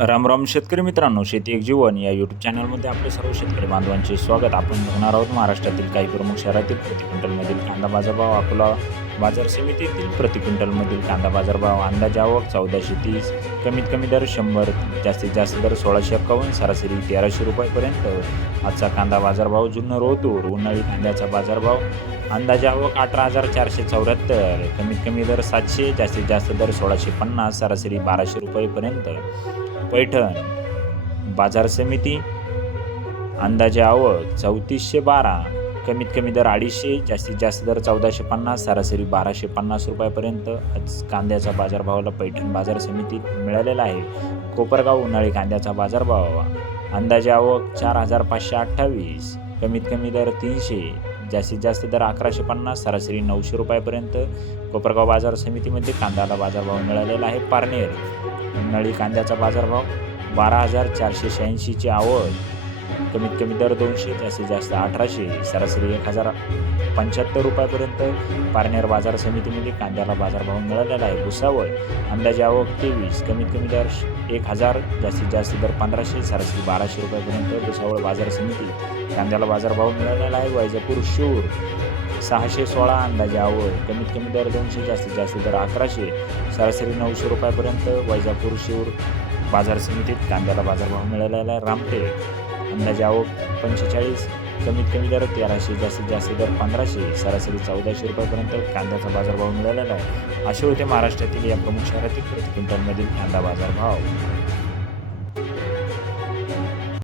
राम राम शेतकरी मित्रांनो शेती एक जीवन या यूट्यूब चॅनलमध्ये आपले सर्व शेतकरी बांधवांचे स्वागत. आपण बघणार आहोत महाराष्ट्रातील काही प्रमुख शहरातील प्रति क्विंटलमधील कांदा बाजारभाव अकोला बाजार समितीतील प्रति क्विंटलमधील कांदा बाजारभाव अंदाज आवक चौदाशे तीस कमीत कमी दर शंभर जास्तीत जास्त दर सोळाशे एक्कावन्न सरासरी तेराशे रुपयापर्यंत. आजचा कांदा बाजारभाव जुन्नर रोतूर उन्हाळी कांद्याचा बाजारभाव अंदाज आवक अठरा हजार चारशे चौऱ्याहत्तर कमीत कमी दर सातशे जास्तीत जास्त दर सोळाशे पन्नास सरासरी बाराशे रुपयेपर्यंत. पैठण बाजार समिती अंदाजे आवक चौतीसशे बारा कमीत कमी दर अडीचशे जास्तीत जास्त दर चौदाशे पन्नास सरासरी बाराशे पन्नास रुपयापर्यंत आज कांद्याचा बाजारभावाला पैठण बाजार समितीत मिळालेला आहे. कोपरगाव उन्हाळी कांद्याचा बाजारभाव अंदाजे आवक चार हजार पाचशे अठ्ठावीस कमीत कमी दर तीनशे जास्तीत जास्त दर अकराशे पन्नास सरासरी नऊशे रुपयापर्यंत कोपरगाव बाजार समितीमध्ये कांद्याला बाजारभाव मिळालेला आहे. पारनेर उन्हाळी कांद्याचा बाजारभाव बारा हजार चारशे शहाऐंशीची आवक कमीत कमी दर दोनशे जास्तीत जास्त अठराशे सरासरी एक हजार पंच्याहत्तर रुपयापर्यंत पारनेर बाजार समितीमध्ये कांद्याला बाजारभाव मिळालेला आहे. भुसावळ अंदाजे आवक तेवीस कमीत कमी दर एक हजार जास्तीत जास्त दर पंधराशे सरासरी बाराशे रुपयापर्यंत भुसावळ बाजार समिती कांद्याला बाजारभाव मिळालेला आहे. वैजापूर शूर सहाशे सोळा अंदाजे आवळ कमीत कमी दर दोनशे जास्तीत जास्त दर अकराशे सरासरी नऊशे रुपयापर्यंत वैजापूर शिवर बाजार समितीत कांद्याला बाजारभाव मिळालेला आहे. रामटेक अंदाजे आवक पंचेचाळीस कमीत कमी दर तेराशे जास्तीत जास्त दर पंधराशे सरासरी चौदाशे रुपयापर्यंत कांद्याचा बाजारभाव मिळालेला आहे. असे होते महाराष्ट्रातील या प्रमुख शहरातील प्रति क्विंटलमधील कांदा बाजारभाव